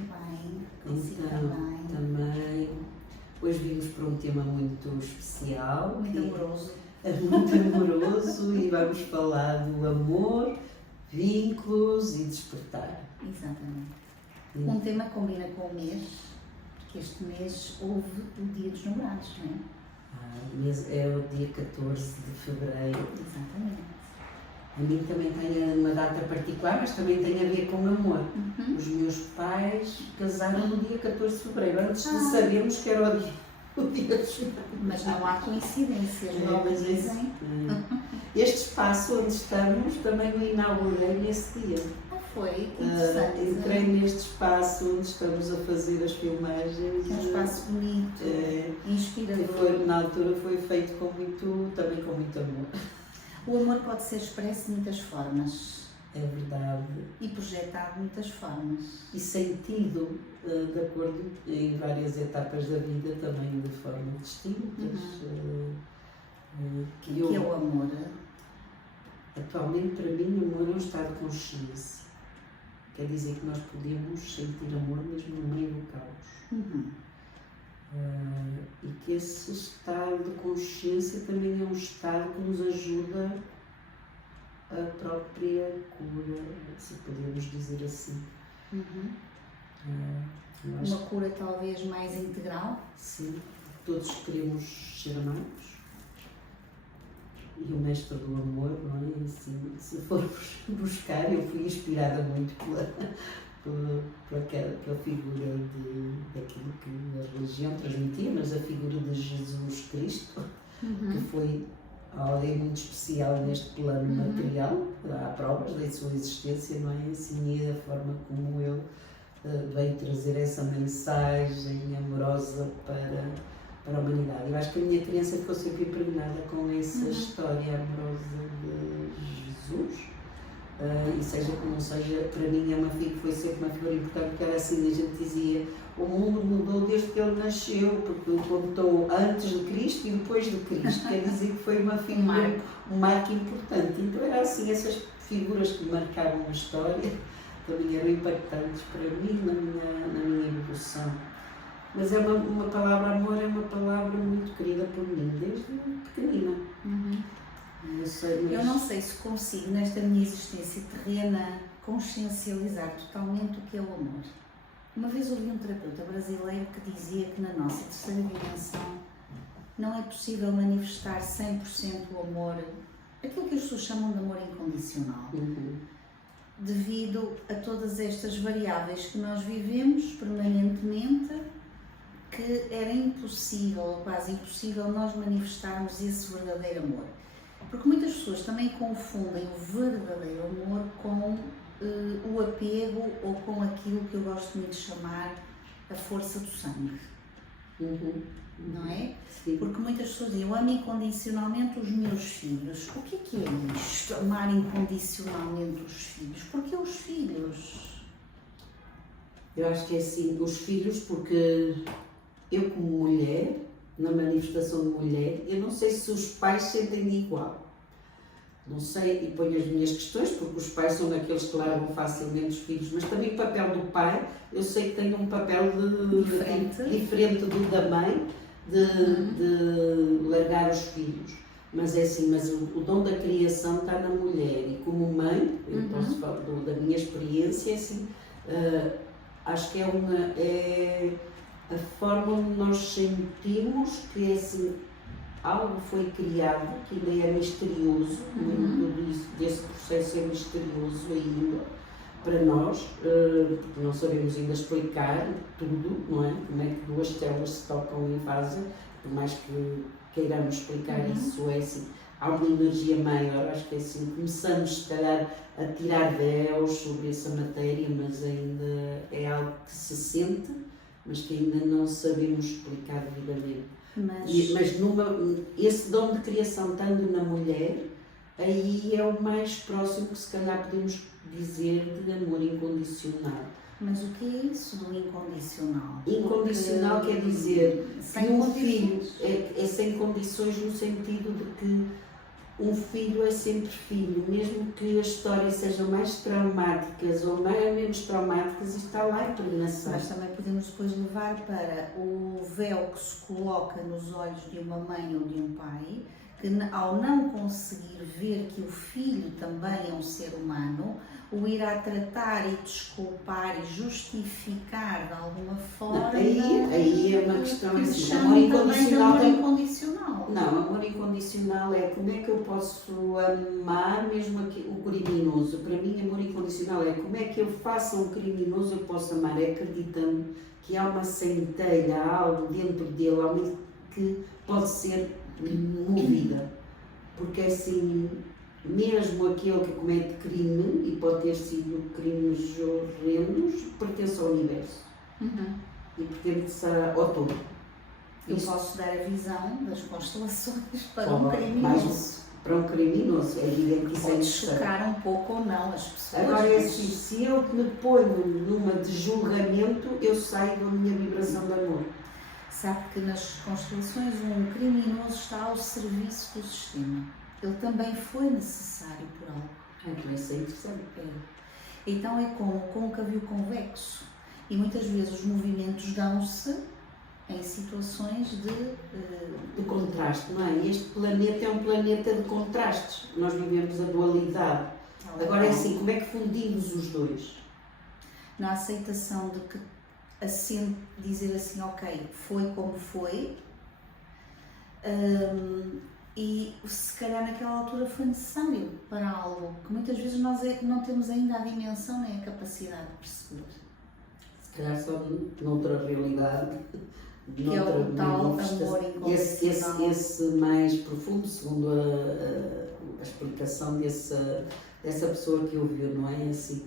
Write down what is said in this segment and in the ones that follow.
bem, consigo Então, também. também, hoje vimos para um tema muito especial. Muito amoroso. Muito amoroso e vamos falar do amor, vínculos e despertar. Exatamente. Um tema que combina com o mês, porque este mês houve o Dia dos Namorados, não é? É o dia 14 de fevereiro. Exatamente. A mim também tem uma data particular, mas também tem a ver com o amor. Uhum. Os meus pais casaram no dia 14 de fevereiro, antes de sabermos que era o dia dos namorados. Mas não há coincidências, não mas dizem. Este espaço onde estamos também o inaugurei nesse dia. Foi interessante. Entrei neste espaço onde estamos a fazer as filmagens. É um espaço bonito, inspirador. Na altura foi feito também com muito amor. O amor pode ser expresso de muitas formas. É verdade. E projetado de muitas formas. E sentido de acordo em várias etapas da vida também de forma distintas. O que é o amor? Atualmente, para mim, o amor é um estado de consciência. Quer dizer que nós podemos sentir amor mesmo no meio do caos. E que esse estado de consciência também é um estado que nos ajuda a própria cura, se podemos dizer assim. Uma cura talvez mais integral? Sim, todos queremos ser amados. E o mestre do amor, não é? Assim, se formos buscar, eu fui inspirada muito por aquela figura daquilo que a religião transmitia, mas a figura de Jesus Cristo, que foi alguém muito especial neste plano material. Há provas da sua existência, não é? Assim, e a forma como ele veio trazer essa mensagem amorosa para a humanidade. Eu acho que a minha criança ficou sempre impregnada com essa história amorosa de Jesus. E seja como seja, para mim foi sempre uma figura importante, porque era assim, a gente dizia, o mundo mudou desde que ele nasceu, porque ele contou antes de Cristo e depois de Cristo, quer dizer que foi uma figura, um marco importante. Então era assim, essas figuras que marcavam a história também eram impactantes para mim na minha evolução. Mas é uma palavra, amor é uma palavra muito querida por mim, desde pequenina. Eu não sei se consigo, nesta minha existência terrena, consciencializar totalmente o que é o amor. Uma vez ouvi um terapeuta brasileiro que dizia que na nossa terceira dimensão não é possível manifestar 100% o amor, aquilo que as pessoas chamam de amor incondicional, devido a todas estas variáveis que nós vivemos permanentemente, que era impossível, ou quase impossível, nós manifestarmos esse verdadeiro amor. Porque muitas pessoas também confundem o verdadeiro amor com o apego ou com aquilo que eu gosto muito de chamar a força do sangue. Não é? Sim. Porque muitas pessoas dizem, eu amo incondicionalmente os meus filhos. O que é isto, amar incondicionalmente os filhos? Porquê os filhos? Eu acho que é assim, os filhos, porque eu como mulher, na manifestação de mulher, eu não sei se os pais sentem igual. Não sei, e ponho as minhas questões, porque os pais são aqueles que largam facilmente os filhos, mas também o papel do pai, eu sei que tem um papel diferente do da mãe, de largar os filhos. Mas é assim, mas o dom da criação está na mulher, e como mãe, eu posso falar da minha experiência, é assim, acho que é a forma como nós sentimos que esse algo foi criado, que ainda é misterioso, muito desse processo é misterioso ainda para nós, porque não sabemos ainda explicar tudo, não é? Como é que duas células se tocam e fazem, por mais que queiramos explicar isso, é assim, há uma energia maior, acho que é assim, começamos se calhar a tirar véus sobre essa matéria, mas ainda é algo que se sente, mas que ainda não sabemos explicar devidamente. Mas esse dom de criação, estando na mulher, aí é o mais próximo que se calhar podemos dizer de amor incondicional. Mas o que é isso do incondicional? Incondicional quer dizer sem que um filho é sem condições, no sentido de que um filho é sempre filho, mesmo que as histórias sejam mais traumáticas ou menos traumáticas, isto está lá impregnação. Mas também podemos depois levar para o véu que se coloca nos olhos de uma mãe ou de um pai, que ao não conseguir ver que o filho também é um ser humano, o irá tratar e desculpar e justificar de alguma forma. Aí é uma questão assim, amor incondicional. Amor incondicional. Não, amor incondicional é como é que eu posso amar mesmo o criminoso. Para mim, amor incondicional é como é que eu faço um criminoso eu posso amar, é acreditando que há uma centelha, há algo dentro dele, há algo que pode ser movida. Porque assim, mesmo aquele que comete crime, e pode ter sido crimes horrendos, pertence ao universo. E pertence ao todo. Eu posso dar a visão das constelações para um criminoso. Para um criminoso, é evidente que isso pode chocar um pouco ou não as pessoas. Agora é assim, se eu me ponho numa de julgamento, eu saio da minha vibração de amor. Sabe que nas constelações um criminoso está ao serviço do sistema. Ele também foi necessário por algo. Então isso é interessante. Então é como o côncavo convexo. E muitas vezes os movimentos dão-se em situações de contraste, não é? Este planeta é um planeta de contrastes. Nós vivemos a dualidade. Agora é assim, como é que fundimos os dois? Na aceitação de que dizer assim, ok, foi como foi, e se calhar naquela altura foi necessário para algo que muitas vezes nós não temos ainda a dimensão nem a capacidade de perceber. Se calhar só noutra realidade, que é o tal amor incondicional. Esse mais profundo, segundo a explicação dessa pessoa que ouviu, não é? Assim,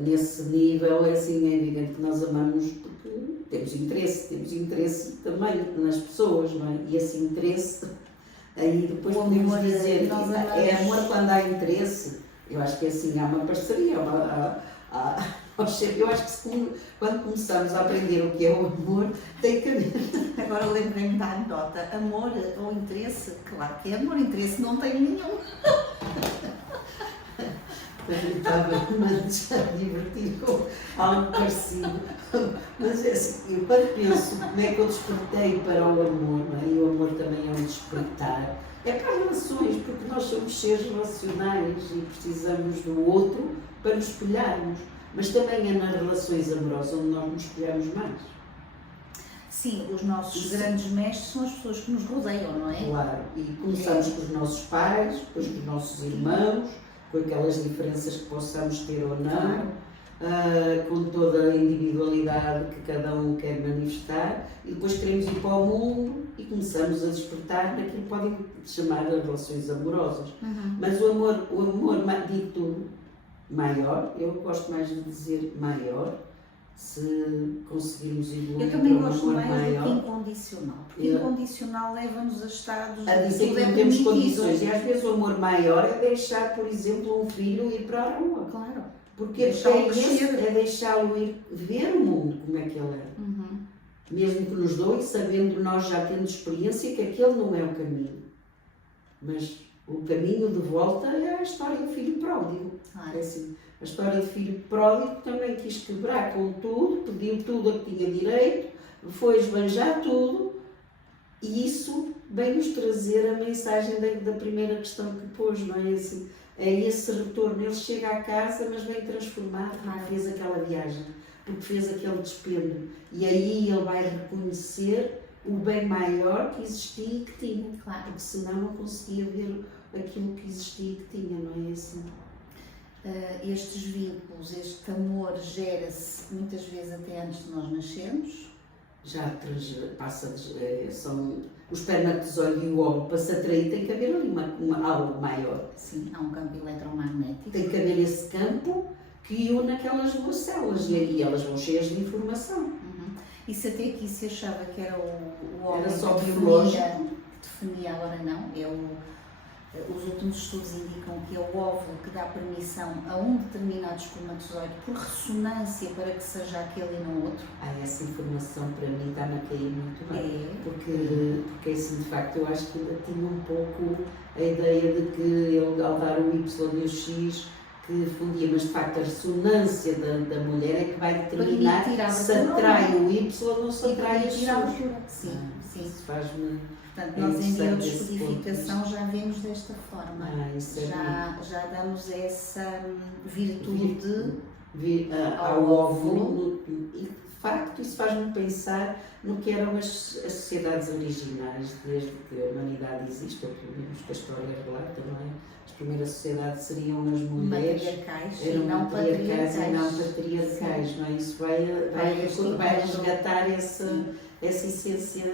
nesse nível, assim, é evidente que nós amamos porque temos interesse também nas pessoas, não é? E esse interesse, aí depois podemos dizer que é amor quando há interesse. Eu acho que assim, há uma parceria, eu acho que quando começamos a aprender o que é o amor, tem que haver. Agora lembrei-me da anedota, amor ou interesse, claro que é amor, interesse não tem nenhum. Eu estava a divertir com algo parecido, mas é assim, eu quando penso como é que eu despertei para o amor, não é? E o amor também é um despertar, é para as relações, porque nós somos seres relacionais e precisamos do outro para nos espelharmos, mas também é nas relações amorosas onde nós nos espelhamos mais. Sim, os nossos grandes mestres são as pessoas que nos rodeiam, não é? Claro, e começamos com os nossos pais, depois com os nossos irmãos, com aquelas diferenças que possamos ter ou não, com toda a individualidade que cada um quer manifestar, e depois queremos ir para o mundo e começamos a despertar naquilo que podem chamar de relações amorosas. Mas o amor dito maior, eu gosto mais de dizer maior, se conseguirmos evoluir para um amor maior. Eu também gosto mais do que incondicional, porque incondicional leva-nos a estados a dizer que não temos condições, e às vezes o amor maior é deixar, por exemplo, um filho ir para a rua. Claro. Porque é deixá-lo ir ver o mundo como é que ele é. Mesmo que nos doe, sabendo nós já tendo experiência que aquele não é o caminho. Mas o caminho de volta é a história do filho pródigo. É assim, a história do filho pródigo também quis quebrar com tudo, pediu tudo a que tinha direito, foi esbanjar tudo, e isso vem-nos trazer a mensagem da primeira questão que pôs, não é? Assim, é esse retorno, ele chega à casa, mas vem transformado, fez aquela viagem, porque fez aquele dispêndio, e aí ele vai reconhecer o bem maior que existia e que tinha, porque senão não conseguia ver aquilo que existia e que tinha, não é assim? Estes vínculos, este amor gera-se muitas vezes até antes de nós nascermos. São o espermatozoide e o óvulo para se atrair, tem que haver ali algo maior. Sim, há um campo eletromagnético. Tem que haver esse campo que une aquelas duas células e elas vão cheias de informação. Isso até aqui se achava que era o homem era só biológico. Que definia, agora não, é Os últimos estudos indicam que é o óvulo que dá permissão a um determinado espermatozoide por ressonância para que seja aquele e não outro. Essa informação para mim está-me a cair muito bem. É. Porque assim, de facto, eu acho que ainda tinha um pouco a ideia de que ele, ao dar o Y e o X, que fundia, mas de facto a ressonância da mulher é que vai determinar se atrai o Y ou se atrai o X. Sim, sim. Isso faz-me... Portanto, nós em biodescodificação já vemos desta forma. Já damos essa virtude ao óvulo. E de facto isso faz-me pensar no que eram as sociedades originais, desde que a humanidade existe, ou pelo menos que a história relata, não é? As primeiras sociedades seriam as mulheres, eram matriarcais e não patriarcais, não é? Isso vai resgatar essa essência.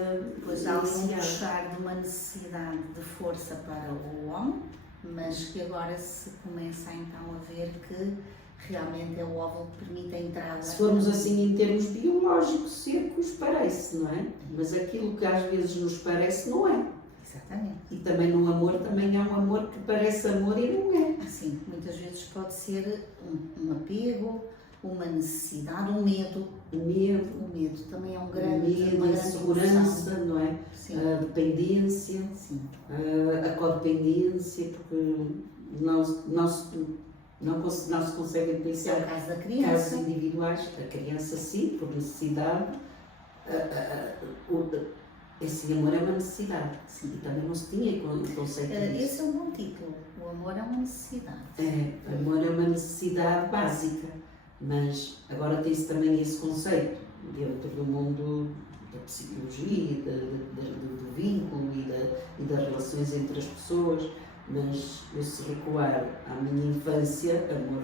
Pois há um puxar de uma necessidade de força para o homem, mas que agora se começa então a ver que realmente é o óvulo que permite a entrada. Se formos assim em termos biológicos secos, parece, não é? Mas aquilo que às vezes nos parece não é. Exatamente. E também no amor também há um amor que parece amor e não é. Sim, muitas vezes pode ser um apego, uma necessidade, um medo. O medo também é uma grande insegurança, não é? Sim. A dependência, sim. A codependência, porque não se consegue pensar. É o caso da criança. Casos individuais, a criança sim, por necessidade. Esse amor é uma necessidade. Sim. E também não se tinha conceito disso. Esse é um bom título. O amor é uma necessidade. Amor é uma necessidade básica. Mas agora tem-se também esse conceito dentro do mundo da psicologia, do vínculo e das relações entre as pessoas. Mas eu, se recuar à minha infância, amor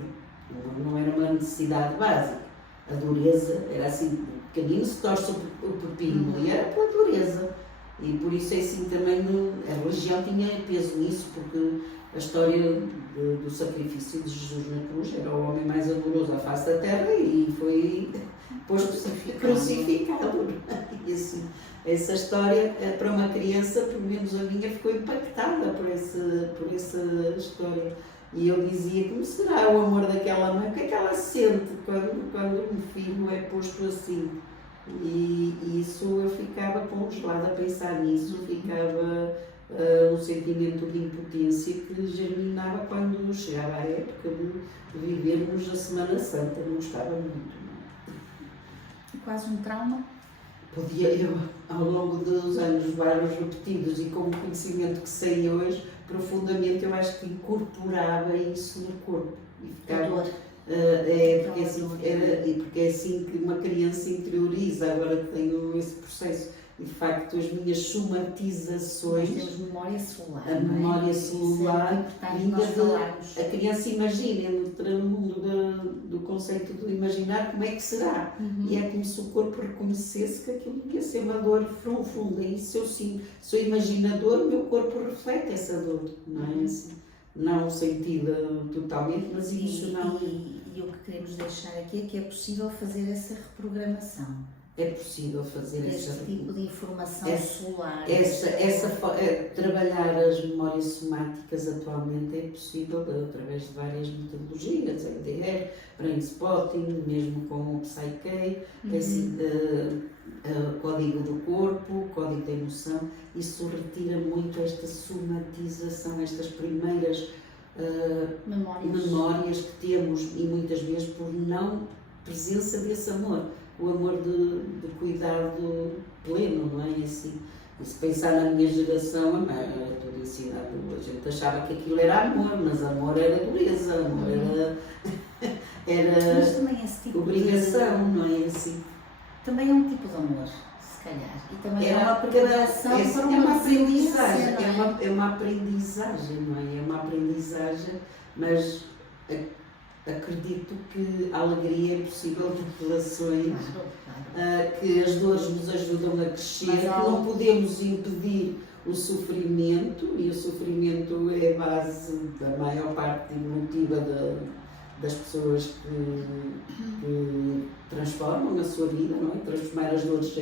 não era uma necessidade básica. A dureza era assim, pequenino se torce o pepino, e era pela dureza. E por isso é assim também, a religião tinha peso nisso, porque a história do sacrifício de Jesus na cruz era o homem mais amoroso à face da terra e foi posto crucificado. E assim, essa história, para uma criança, pelo menos a minha, ficou impactada por essa história. E eu dizia, como será o amor daquela mãe? O que é que ela sente quando um filho é posto assim? E isso eu ficava congelada a pensar nisso, ficava um sentimento de impotência que germinava quando chegava a época de vivermos a Semana Santa. Não gostava muito. Não. Quase um trauma? Podia eu, ao longo dos anos, vários repetidos e com o conhecimento que sei hoje, profundamente eu acho que incorporava isso no corpo. E ficava, porque é assim que uma criança interioriza, agora que tenho esse processo. E de facto as minhas somatizações, memória celular, a memória celular, vinda a criança imagina, entra no mundo do conceito do imaginar como é que será. E é como se o corpo reconhecesse que aquilo ia ser uma dor profunda. E se eu sou imaginador, o meu corpo reflete essa dor, não é assim? Não sentida totalmente, mas emocionalmente. E o que queremos deixar aqui é que é possível fazer essa reprogramação. É possível fazer esse tipo de informação celular. Trabalhar as memórias somáticas atualmente é possível através de várias metodologias, MDR, Brain Spotting, mesmo com o Psyche, código do corpo, código da emoção. Isso retira muito esta somatização, estas primeiras memórias que temos e muitas vezes por não presença desse amor. O amor de cuidado pleno, não é assim? E se pensar na minha geração, era tudo ensinado, a gente achava que aquilo era amor, mas amor era dureza, amor era tipo obrigação, não é assim? Também é um tipo de amor, se calhar, e também é uma preparação para uma aprendizagem, é uma aprendizagem, não é? É uma aprendizagem, mas acredito que a alegria é possível de relações, que as dores nos ajudam a crescer, que não podemos impedir o sofrimento, e o sofrimento é a base da maior parte emotiva das pessoas que transformam a sua vida, não é? Transformar as dores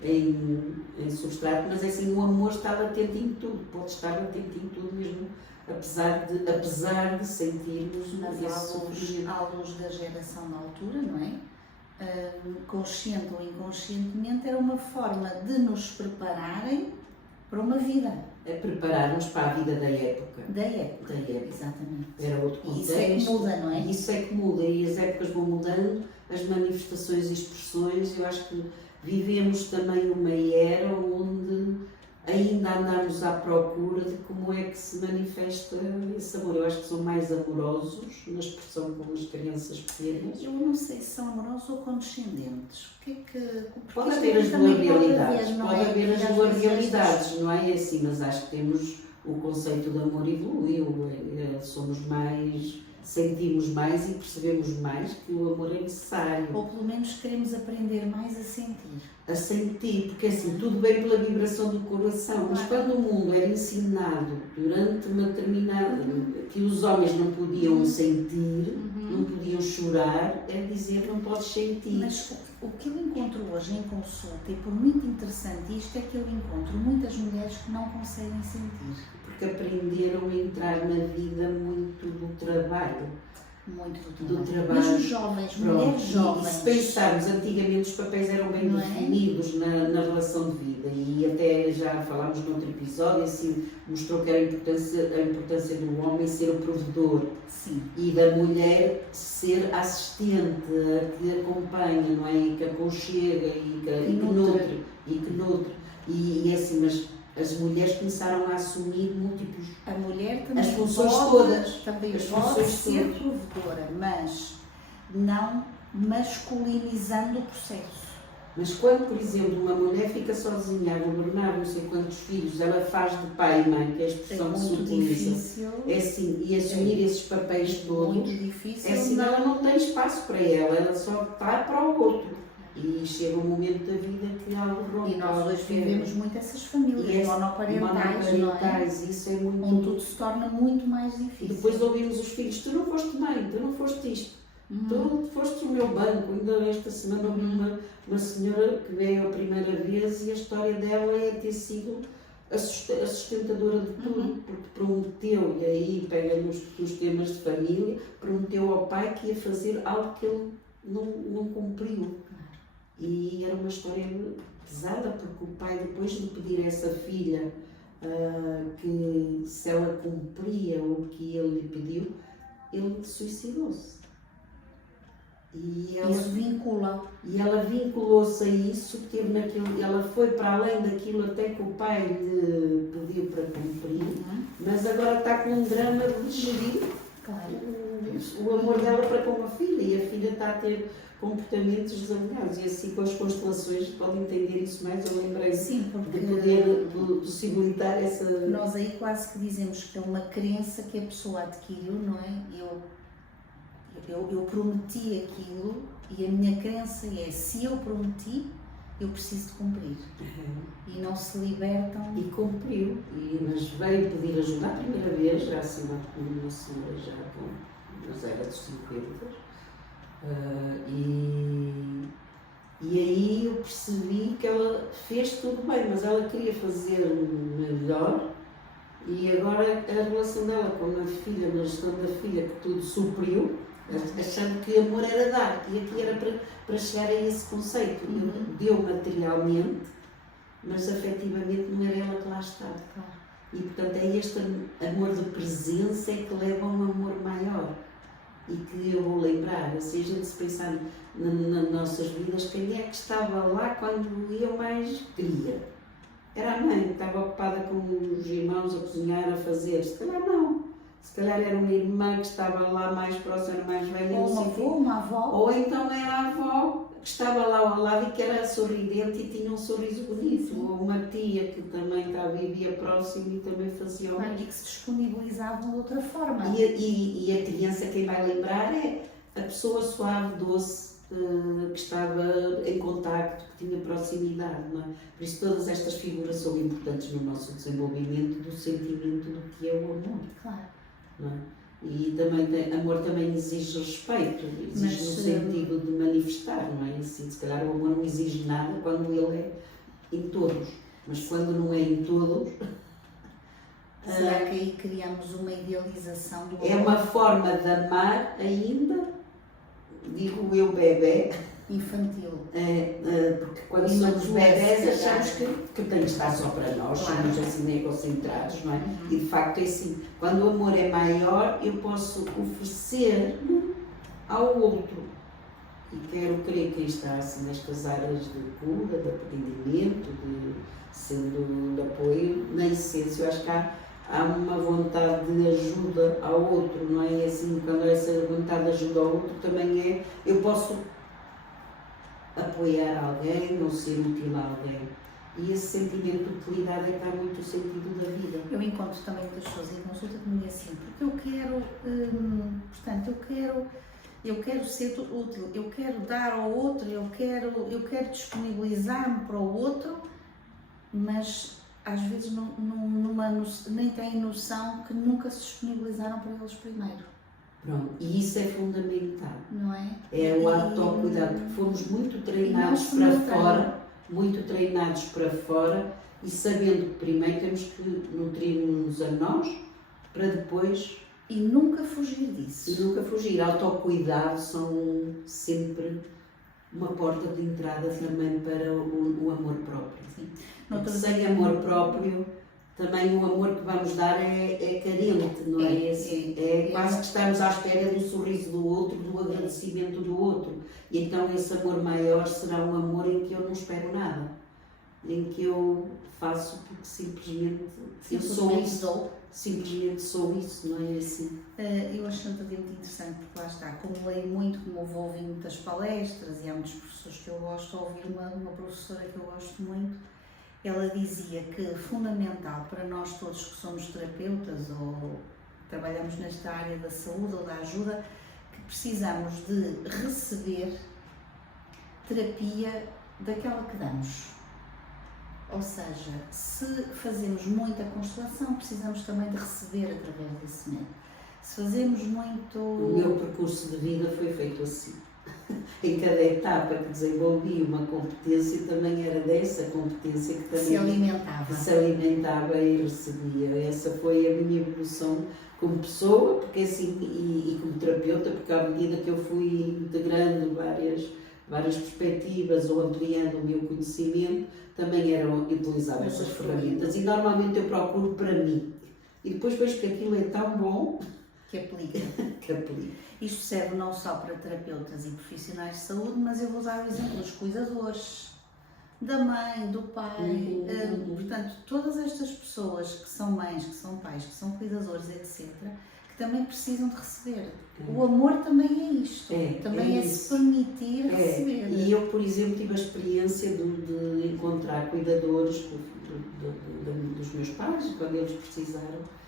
em substrato, mas é assim, o amor está latente em tudo, pode estar latente em tudo, mesmo apesar de sentirmos Mas esse sofrimento. à luz da geração na altura, não é? Consciente ou inconscientemente, era uma forma de nos prepararem para uma vida. É preparar-nos para a vida da época. Da época. Da época. Exatamente. Era outro E contexto. isso é que muda, não é? Isso é que muda, e as épocas vão mudando, as manifestações e expressões. Eu acho que vivemos também uma era onde ainda andamos à procura de como é que se manifesta esse amor. Eu acho que são mais amorosos na expressão com as crianças pequenas. Eu não sei se são amorosos ou condescendentes. O que é que... Pode haver as duas realidades, não pode é? haver E as às duas vezes realidades, não é assim, mas acho que temos o conceito de amor evoluiu, somos mais, sentimos mais e percebemos mais que o amor é necessário. Ou pelo menos queremos aprender mais a sentir. A sentir, porque assim, tudo vem pela vibração do coração, mas quando o mundo era ensinado durante uma determinada, que os homens não podiam sentir, não podiam chorar, é dizer não podes sentir. Mas o que eu encontro hoje em consulta, e por muito interessante isto, é que eu encontro muitas mulheres que não conseguem sentir. Porque aprenderam a entrar na vida muito do trabalho. Muito do trabalho. Mas os jovens, mulheres jovens... E se pensarmos, antigamente os papéis eram bem definidos na relação de vida, e até já falámos noutro episódio, assim, mostrou que era a importância do homem ser o provedor. Sim. E da mulher ser a assistente, a que acompanha, não é? E que aconchega e que nutre. E assim, mas as mulheres começaram a assumir múltiplos. A mulher também as funções pode, todas. Também as pode funções ser todas. provedora, mas não masculinizando o processo. Mas quando, por exemplo, uma mulher fica sozinha a governar não sei quantos filhos, ela faz de pai e mãe, que é a expressão que se utiliza. É assim, e assumir esses papéis todos, muito difícil, é assim, ela não tem espaço para ela só está para o outro. E chega um momento da vida que algo rompe. E nós hoje vivemos muito essas famílias monoparentais, isso é muito... onde tudo se torna muito mais difícil. E depois ouvimos os filhos, tu não foste mãe, tu não foste isto, tu foste o meu banco. Ainda esta semana ouvi uma senhora que veio a primeira vez e a história dela é ter sido a sustentadora de tudo, porque prometeu, e aí pega nos temas de família, prometeu ao pai que ia fazer algo que ele não cumpriu. E era uma história pesada, porque o pai, depois de pedir a essa filha que se ela cumpria o que ele lhe pediu, ele suicidou-se. E ela vinculou-se a isso, teve naquilo, ela foi para além daquilo até que o pai lhe pediu para cumprir, mas agora está com um drama de gerir o amor dela para com a filha, e a filha está a ter comportamentos desalinhados, e assim com as constelações podem entender isso mais. Eu lembrei de poder possibilitar essa... Nós aí quase que dizemos que é uma crença que a pessoa adquiriu, não é? Eu prometi aquilo, e a minha crença é, se eu prometi, eu preciso de cumprir. E não se libertam. E cumpriu, mas veio pedir ajuda a primeira vez, já assinado por uma senhora já mas era dos 50. E aí eu percebi que ela fez tudo bem, mas ela queria fazer melhor, e agora a relação dela com a filha, na gestão da filha, que tudo supriu, achando que amor era dar, e aqui era para chegar a esse conceito. Deu materialmente, mas afetivamente não era ela que lá estava. E portanto é este amor de presença que leva a um amor maior. E que eu vou lembrar, se a gente se pensar nas nossas vidas, quem é que estava lá quando eu mais queria? Era a mãe, que estava ocupada com os irmãos a cozinhar, a fazer. Se calhar não. Se calhar era uma irmã que estava lá mais próxima, mais velha. Ou uma avó. Ou então era a avó que estava lá ao lado e que era sorridente e tinha um sorriso bonito. Ou uma tia que também vivia próximo e também fazia o mesmo. E que se disponibilizavam de outra forma. E a criança, quem vai lembrar, é a pessoa suave, doce, que estava em contacto, que tinha proximidade, não é? Por isso todas estas figuras são importantes no nosso desenvolvimento do sentimento do que é o amor. Claro. Não é? E também amor também exige respeito, exige no sentido de manifestar, não é? Assim, se calhar o amor não exige nada quando ele é em todos, mas quando não é em todos, Será que aí criamos uma idealização do amor? É uma forma de amar ainda, digo eu, bebê, Infantil. porque quando E somos matura, bebés se calhar. achamos que tem que estar só para nós, Claro. somos assim egocentrados, não é? Uhum. E de facto é assim, quando o amor é maior, eu posso oferecer ao outro. E quero crer que quem está assim nestas áreas de cura, de aprendimento, de sendo de apoio, na essência eu acho que há uma vontade de ajuda ao outro, não é? Assim, quando essa vontade de ajuda ao outro também é, eu posso apoiar alguém ou ser útil a alguém. E esse sentimento de utilidade é que dá muito o sentido da vida. Eu encontro também muitas pessoas em consulta que me dizem assim, porque eu quero, portanto, eu quero ser útil, eu quero dar ao outro, eu quero disponibilizar-me para o outro, mas às vezes nem têm noção que nunca se disponibilizaram para eles primeiro. Pronto, e isso é fundamental. Não é? É o autocuidado, porque fomos muito treinados E não se para fora, muito treinados para fora e sabendo que primeiro temos que nutrir-nos a nós para depois E nunca fugir disso. e nunca fugir. Autocuidado são sempre uma porta de entrada também para o amor próprio. Sim. Porque sem amor próprio, também o amor que vamos dar é carente, não é? É quase que estamos à espera do sorriso do outro, do agradecimento do outro. E então esse amor maior será um amor em que eu não espero nada, em que eu faço porque simplesmente eu sou isso. Simplesmente sou isso, não é assim? Eu acho muito interessante porque lá está, como leio muito, como vou ouvir muitas palestras e há muitos professores que eu gosto de ouvir, uma professora que eu gosto muito, ela dizia que fundamental para nós todos que somos terapeutas ou trabalhamos nesta área da saúde ou da ajuda, que precisamos de receber terapia daquela que damos. Ou seja, se fazemos muita constelação, precisamos também de receber através desse método. Se fazemos muito... O meu percurso de vida foi feito assim. Em cada etapa que desenvolvi uma competência, também era dessa competência que também se alimentava e recebia. Essa foi a minha evolução como pessoa, porque assim, e como terapeuta, porque à medida que eu fui integrando várias perspectivas ou ampliando o meu conhecimento, também utilizava essas ferramentas. E normalmente eu procuro para mim. E depois vejo que aquilo é tão bom que aplica. que aplico. Isto serve não só para terapeutas e profissionais de saúde, mas eu vou usar o exemplo dos cuidadores, da mãe, do pai, portanto, todas estas pessoas que são mães, que são pais, que são cuidadores, etc., que também precisam de receber. O amor também é isto, também é se permitir receber. E eu, por exemplo, tive a experiência de encontrar cuidadores dos meus pais, quando eles precisaram,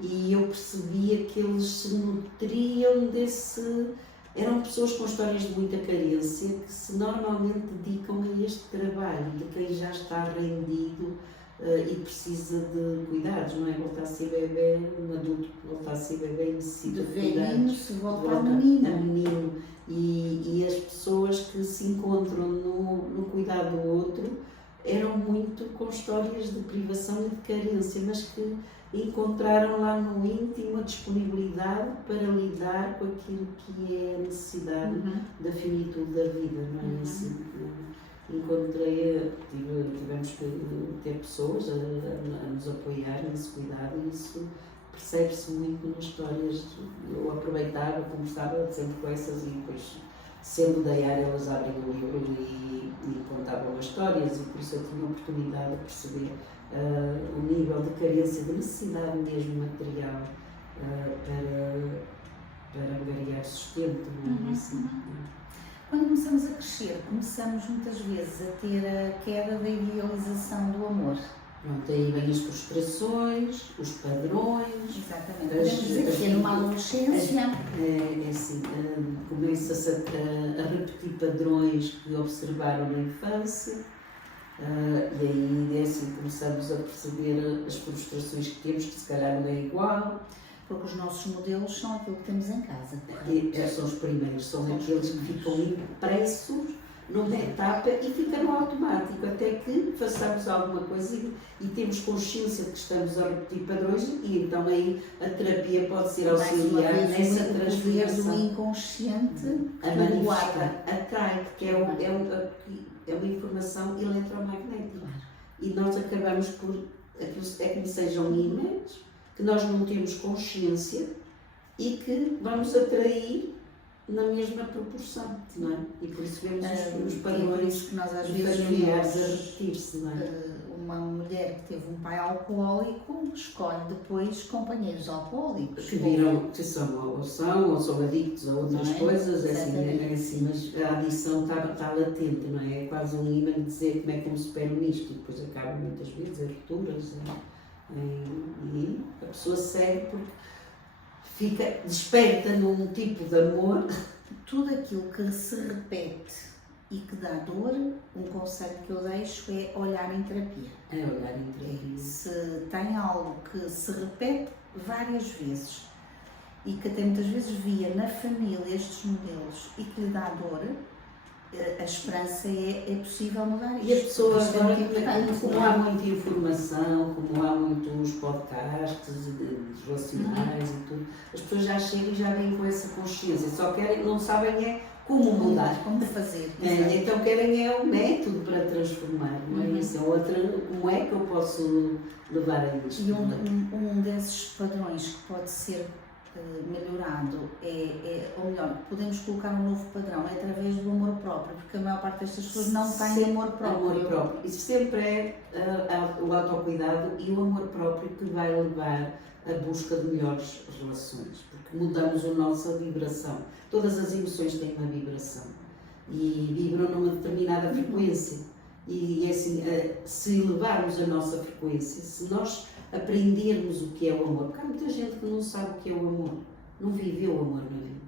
e eu percebia que eles se nutriam desse... Eram pessoas com histórias de muita carência que se normalmente dedicam a este trabalho, de quem já está rendido e precisa de cuidados, não é? Voltar a ser bebê, um adulto que voltar a ser bebê necessita de cuidados. Velhinho se volta a menino. E as pessoas que se encontram no cuidado do outro eram muito com histórias de privação e de carência, mas que encontraram lá no íntimo a disponibilidade para lidar com aquilo que é a necessidade da finitude da vida, não é? Assim, tivemos que ter pessoas a nos apoiar nesse cuidado e isso percebe-se muito nas histórias. Eu aproveitava, conversava sempre com essas e depois, sendo da área, elas abrem o livro e contavam as histórias e por isso eu tinha a oportunidade de perceber o nível de carência, de necessidade mesmo material para angariar sustento. Assim. Quando começamos a crescer, começamos muitas vezes a ter a queda da idealização do amor. Pronto, aí vêm as frustrações, os padrões. Exatamente. Podemos dizer que numa adolescência. Assim, começa-se a repetir padrões que observaram na infância. E aí assim, começamos a perceber as frustrações que temos, que se calhar não é igual. Porque os nossos modelos são aquilo que temos em casa. São os primeiros, são aqueles que ficam impressos numa etapa e fica no automático. automático até que façamos alguma coisa e temos consciência de que estamos a repetir padrões e então aí a terapia pode ser auxiliar nessa o poder do transformação. inconsciente A que o guarda. manifestar, atrai, porque é uma informação eletromagnética. E nós acabamos por, é que sejam ímãs, que nós não temos consciência e que vamos atrair na mesma proporção, não é? E por isso vemos os padrões que nós às familiares a vezes repetir-se, não é? uma mulher que teve um pai alcoólico escolhe depois companheiros alcoólicos. Que viram que são ou são adictos a outras coisas, é assim, mas a adição está latente, não é? É quase um imã de dizer como é que eu me supero nisto e depois acaba muitas vezes em rupturas e a pessoa segue porque fica desperta num tipo de amor. Tudo aquilo que se repete e que dá dor, um conselho que eu deixo é olhar em terapia. É olhar em terapia. Se tem algo que se repete várias vezes e que até muitas vezes via na família estes modelos e que lhe dá dor, a esperança é possível mudar isto. E as pessoas agora, como há é? muita informação, como há muitos podcasts relacionais e tudo, as pessoas já chegam e já vêm com essa consciência, só querem, não sabem como mudar. Como fazer. Então querem um método para transformar, não é isso? Como é que eu posso levar a isto? E um desses padrões que pode ser melhorado ou melhor, podemos colocar um novo padrão, é através do amor próprio, porque a maior parte destas pessoas não tem amor próprio. Isso sempre é o autocuidado e o amor próprio que vai levar à busca de melhores relações, porque mudamos a nossa vibração. Todas as emoções têm uma vibração e vibram numa determinada frequência. E é assim, se elevarmos a nossa frequência, se nós aprendermos o que é o amor, porque há muita gente que não sabe o que é o amor, não viveu o amor na vida.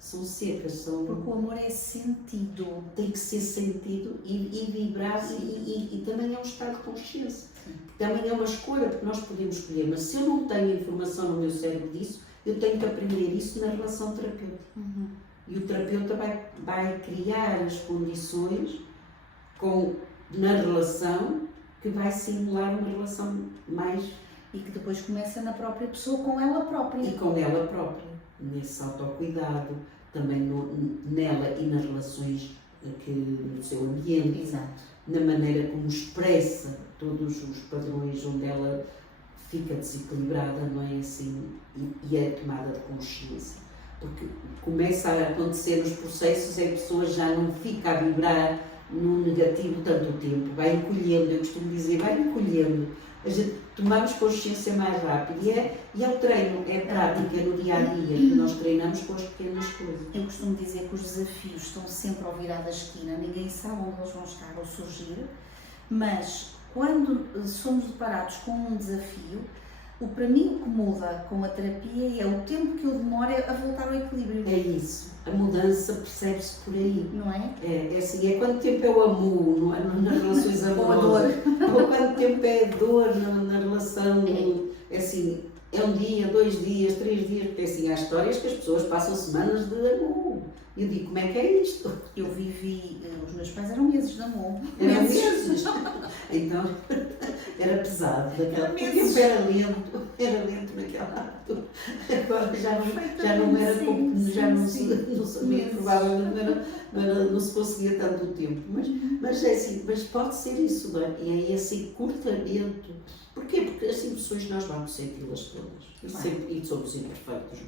São secas, são... Porque o amor é sentido. Tem que ser sentido e vibrado e também é um estado de consciência. Também é uma escolha, porque nós podemos escolher, mas se eu não tenho informação no meu cérebro disso, eu tenho que aprender isso na relação terapêutica. E o terapeuta vai criar as condições na relação que vai simular uma relação mais... E que depois começa na própria pessoa, com ela própria. E com ela própria, nesse autocuidado, também nela e nas relações no seu ambiente. Exato. Na maneira como expressa todos os padrões onde ela fica desequilibrada, não é assim? E é a tomada de consciência. Porque começa a acontecer nos processos, a pessoa já não fica a vibrar no negativo tanto tempo, vai encolhendo, eu costumo dizer, vai encolhendo. A gente tomamos consciência mais rápido e é o treino, é a prática no dia a dia, que nós treinamos com as pequenas coisas. Eu costumo dizer que os desafios estão sempre ao virar da esquina, ninguém sabe onde eles vão estar ou surgir, mas quando somos deparados com um desafio, para mim o que muda com a terapia é o tempo que eu demoro a voltar ao equilíbrio. É isso, a mudança percebe-se por aí. Não é? É assim, é quanto tempo é o amor, não é? Nas relações amorosas, ou quanto tempo é a dor na relação, é assim, é um dia, 2 dias, 3 dias, porque assim, há histórias que as pessoas passam semanas de amor. Eu digo, como é que é isto? Eu vivi, os meus pais eram meses de amor. Eram meses. Então, era pesado. Era lento naquela altura. Agora já não era como, já não sabia, provavelmente não se conseguia tanto tempo. Mas é assim, mas pode ser isso, não é? E é esse curtamento. Porquê? Porque as emoções nós vamos senti-las todas. E somos imperfeitos,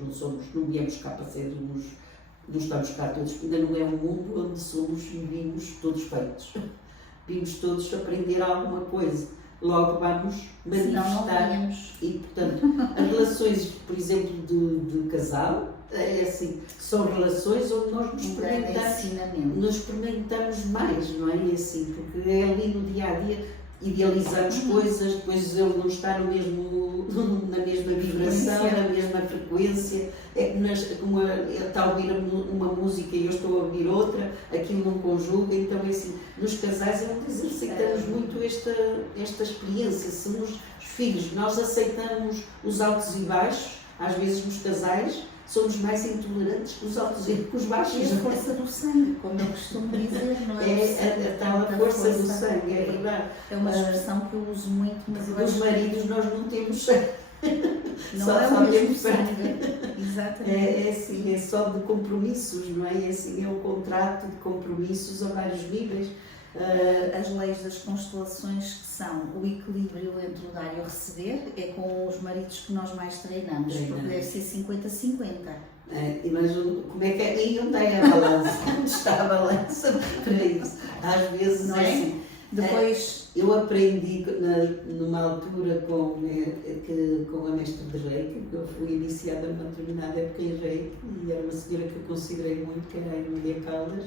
não viemos cá para sermos. Não estamos cá todos, ainda não é um mundo onde somos e vimos todos feitos. Vimos todos aprender alguma coisa. Logo vamos manifestar. E, portanto, as relações, por exemplo, de casal, é assim, são relações onde nós nos experimentamos mais, não é? E assim, porque é ali no dia a dia. Idealizamos coisas, depois ele não está na mesma vibração, na mesma frequência. É como ele está a ouvir uma música e eu estou a ouvir outra, aquilo não conjuga. Então, é assim, nos casais é onde exercitamos muito esta experiência. Somos filhos, nós aceitamos os altos e baixos, às vezes nos casais, somos mais intolerantes que os altos e que os baixos. É a força do sangue, como eu costumo dizer, não é? É a tal força do sangue, é verdade. É uma expressão que eu uso muito, mas eu Dos acho maridos nós não temos sangue. não Só é o mesmo temos sangue. Exatamente. É assim, é só de compromissos, não é? É assim, é um contrato de compromissos a vários níveis. As leis das constelações que são o equilíbrio entre o dar e o receber é com os maridos que nós mais treinamos, porque deve ser 50-50. Mas como é que é? E onde é a balança? Onde está a balança para isso? Às vezes Não é é? assim. Depois, Eu aprendi numa altura com a mestra de Reiki, porque eu fui iniciada numa determinada época em Reiki, e era uma senhora que eu considerei muito, que era a Emília Caldas,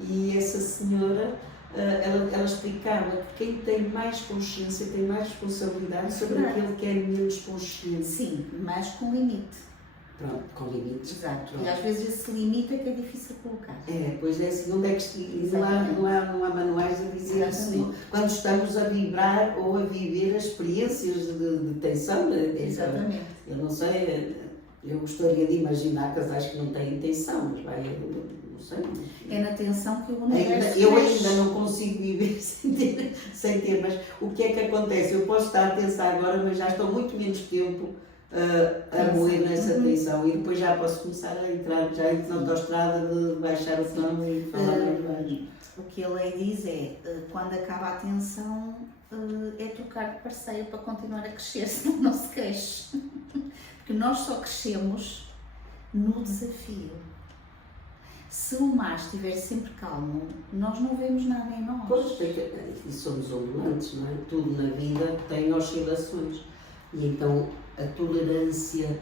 e essa senhora, ela explicava que quem tem mais consciência tem mais responsabilidade sobre aquele que é menos consciente. sim, mas com limite. Pronto, com limites. Exato. Pronto. E às vezes esse limite é que é difícil colocar. Pois é assim, onde é que não há manuais a dizer isso. Quando estamos a vibrar ou a viver as experiências de tensão, Exatamente. Eu não sei, eu gostaria de imaginar casais que não têm tensão, mas vai, eu não sei. É na tensão que o universo Eu mexe. ainda não consigo viver sem ter, mas o que é que acontece? Eu posso estar a tensar agora, mas já estou muito menos tempo a moer nessa tensão, e depois já posso começar a entrar, já entro na autoestrada de baixar o tom e falar mais baixo. O que a lei diz é, quando acaba a tensão, é trocar de parceiro para continuar a crescer, senão não se cresce. Porque nós só crescemos no desafio. Se o mar estiver sempre calmo, nós não vemos nada em nós. Pois, e somos ondulantes, não é? Tudo na vida tem oscilações. E então a tolerância,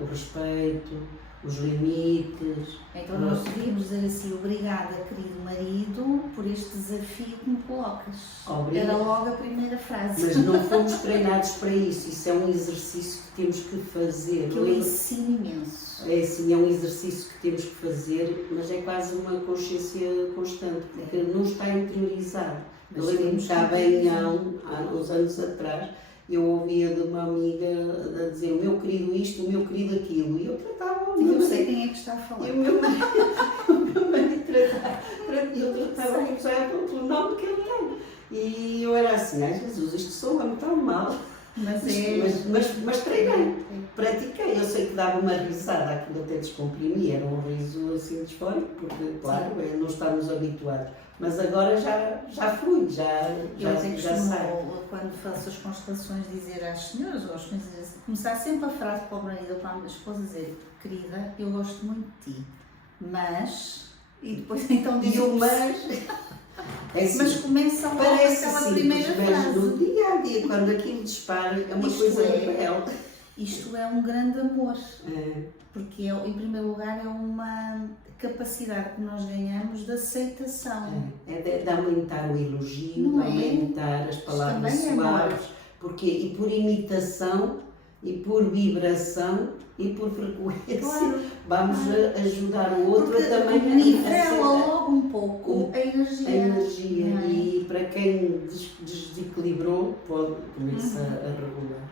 o respeito, os limites. Então nós devíamos dizer assim, obrigada, querido marido, por este desafio que me colocas. Obrigado. Era logo a primeira frase. Mas não fomos treinados para isso é um exercício que temos que fazer. Que eu ensino imenso. É assim, é um exercício que temos que fazer, mas é quase uma consciência constante, porque não está interiorizado. Eu lembro-me que há uns anos atrás, eu ouvia de uma amiga a dizer o meu querido isto, o meu querido aquilo, e eu tratava o Não sei quem é que está a falar. E o meu marido tratava o José pelo nome que ele era. E eu era assim, ai Jesus, isto soa-me tão mal. Mas treinei, pratiquei. Eu sei que dava uma risada, aquilo até descomprimia, era um riso assim desfórico, porque, claro, não estamos habituados. Mas agora já flui, já sai. Quando faço as constelações, dizer às senhoras ou aos senhores, começar sempre a frase para o marido ou para a esposa, dizer, querida, eu gosto muito de ti, mas... E depois então dizer o mas... É assim, mas começam logo aquela primeira frase. No dia a dia, quando aquilo dispara, é uma coisa real. Isto é um grande amor, porque em primeiro lugar é uma capacidade que nós ganhamos de aceitação. É de aumentar o elogio, de aumentar as palavras suaves, porque, e por imitação, e por vibração, e por frequência, claro. Vamos ajudar o outro a também nivela logo um pouco a energia. E para quem desequilibrou, pode começar a regular.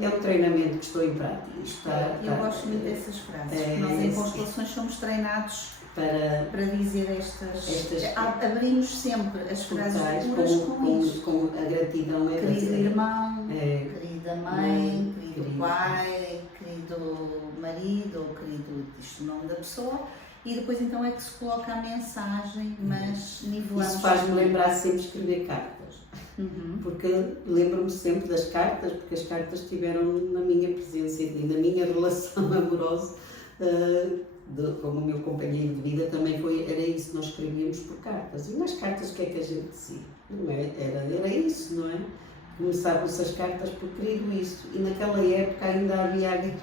É um treinamento que estou em prática. Eu gosto muito dessas frases. Nós em constelações somos treinados para dizer estas abrimos sempre as frases puras com isso. Com a gratidão. Querido irmão, querida mãe, querido pai, querido marido, ou querido, diz o nome da pessoa. E depois então é que se coloca a mensagem, mas nivelamos. Isso faz-me lembrar sempre de escrever cartas. Porque lembro-me sempre das cartas, porque as cartas estiveram na minha presença e na minha relação amorosa com o meu companheiro de vida também era isso, nós escrevíamos por cartas. E nas cartas o que é que a gente dizia? Não é? Era isso, não é? Começavam-se as cartas por querido isso. E naquela época ainda havia,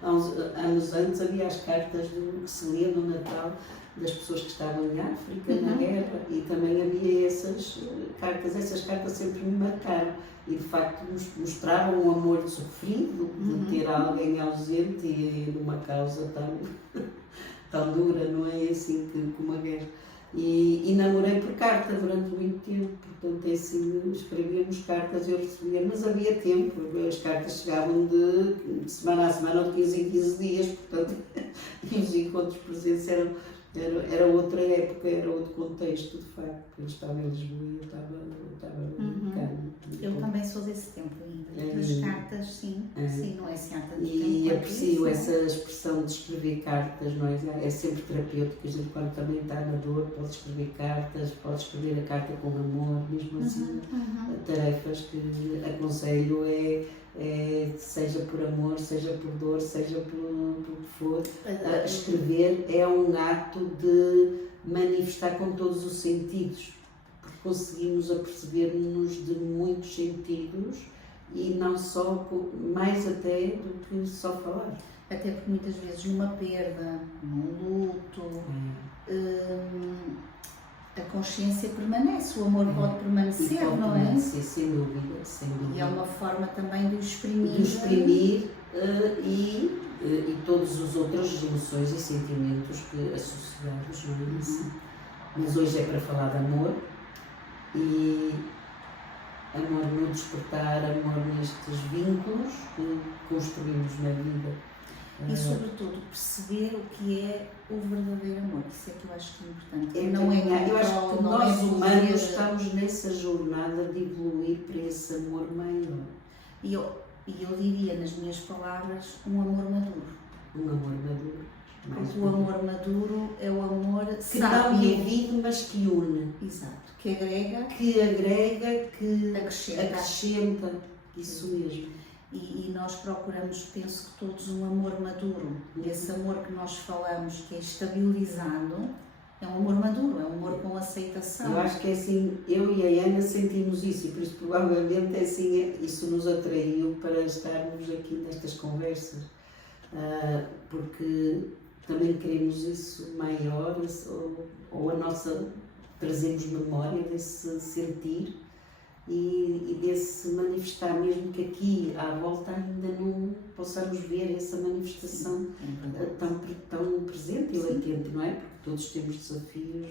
há uns anos antes, havia as cartas que se lia no Natal das pessoas que estavam em África, na guerra, e também havia essas cartas sempre me marcaram e de facto mostravam um amor sofrido de ter alguém ausente e numa causa tão dura, não é assim como a guerra. E namorei por carta durante muito tempo, portanto, é assim, escrevíamos cartas, eu recebia, mas havia tempo, as cartas chegavam de semana a semana ou de 15 em 15 dias, portanto, e os encontros presentes era outra época, era outro contexto, de facto. Eu estava em Lisboa e eu estava cá. Eu também sou desse tempo ainda. As cartas, sim, sim, não é assim há tanto tempo. E aprecio isso, essa expressão de escrever cartas, não é? É sempre terapêutico, a gente quando também está na dor pode escrever cartas, pode escrever a carta com amor, mesmo assim, tarefas que aconselho seja por amor, seja por dor, seja por que for, escrever é um ato de manifestar com todos os sentidos, porque conseguimos aperceber-nos de muitos sentidos e não só, mais até do que só falar. Até porque muitas vezes numa perda, num luto, a consciência permanece, o amor pode permanecer, não é? Sem dúvida, sem dúvida. E é uma forma também de o exprimir. De exprimir e todas as outras emoções e sentimentos associados, não é isso? Mas hoje é para falar de amor e amor no despertar, amor nestes vínculos que construímos na vida. E sobretudo perceber o que é o verdadeiro amor, isso é que eu acho que é importante. Eu acho que nós humanos estamos nessa jornada de evoluir para esse amor maior. E eu diria nas minhas palavras, um amor maduro. Um amor maduro. Porque o amor maduro é o amor que não divide, mas que une. Exato. Que agrega, que acrescenta. Isso mesmo. E nós procuramos, penso que todos, um amor maduro. Esse amor que nós falamos, que é estabilizado, é um amor maduro, é um amor com aceitação. Eu acho que é assim, eu e a Ana sentimos isso e por isso provavelmente é assim, isso nos atraiu para estarmos aqui nestas conversas. Porque também queremos isso maior, ou a nossa, trazemos memória desse sentir e desse manifestar, mesmo que aqui à volta ainda não possamos ver essa manifestação tão presente e latente, não é? Porque todos temos desafios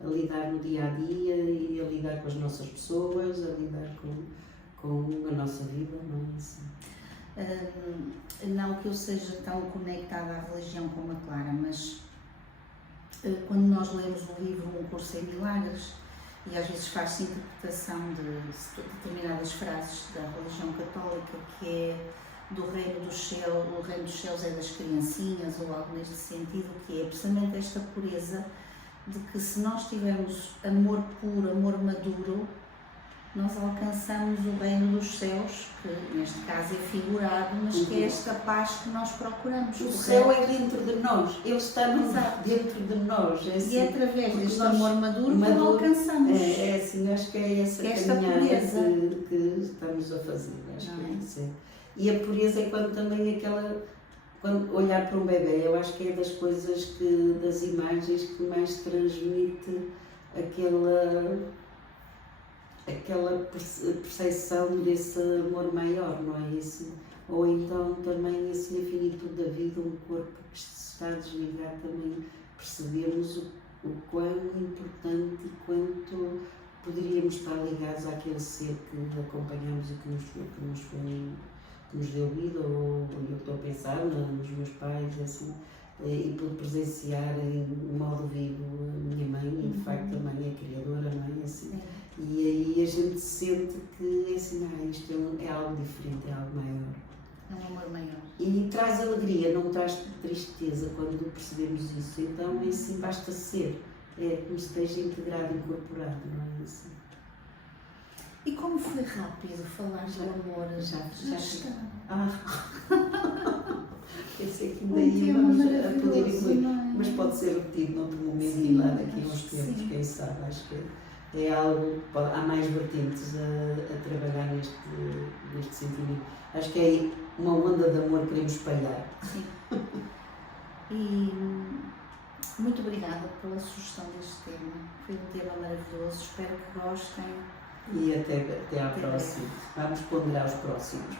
a lidar no dia a dia e a lidar com as nossas pessoas, a lidar com a nossa vida, não é assim? Não que eu seja tão conectada à religião como a Clara, mas quando nós lemos o livro Um Curso em Milagres, e às vezes faz-se interpretação de determinadas frases da religião católica, que é do reino dos céus, o reino dos céus é das criancinhas, ou algo neste sentido, que é precisamente esta pureza de que se nós tivermos amor puro, amor maduro, nós alcançamos o reino dos céus, que neste caso é figurado, mas que é esta paz que nós procuramos. O céu é dentro de nós, ele está dentro de nós. É assim, e é através deste amor maduro que o alcançamos. É assim, acho que é essa caminhada que estamos a fazer. Acho que é isso. E a pureza é quando também quando olhar para um bebê, eu acho que é das coisas das imagens que mais transmite aquela percepção desse amor maior, não é isso? Ou então também assim, a finitude da vida, um corpo que se está a desligar, também percebemos o quão importante e quanto poderíamos estar ligados àquele ser que acompanhamos e que nos deu vida, ou eu estou a pensar nos meus pais, assim, e pude presenciar em modo vivo a minha mãe, e de facto a mãe é criadora, a mãe é assim. E aí a gente sente que assim, isto é algo diferente, é algo maior. É um amor maior. E traz alegria, não traz tristeza quando percebemos isso. Então, assim, basta ser. É como se esteja integrado, incorporado, não é assim? E como foi rápido falar do amor? Já está. Pensei que daí vamos a poder evoluir. Mas pode ser repetido noutro momento e lá daqui a uns tempos, quem sabe, acho que é algo, há mais vertentes a trabalhar neste sentimento. Acho que é uma onda de amor que queremos espalhar. Sim. E muito obrigada pela sugestão deste tema. Foi um tema maravilhoso, espero que gostem. E até à próxima. Vamos ponderar os próximos.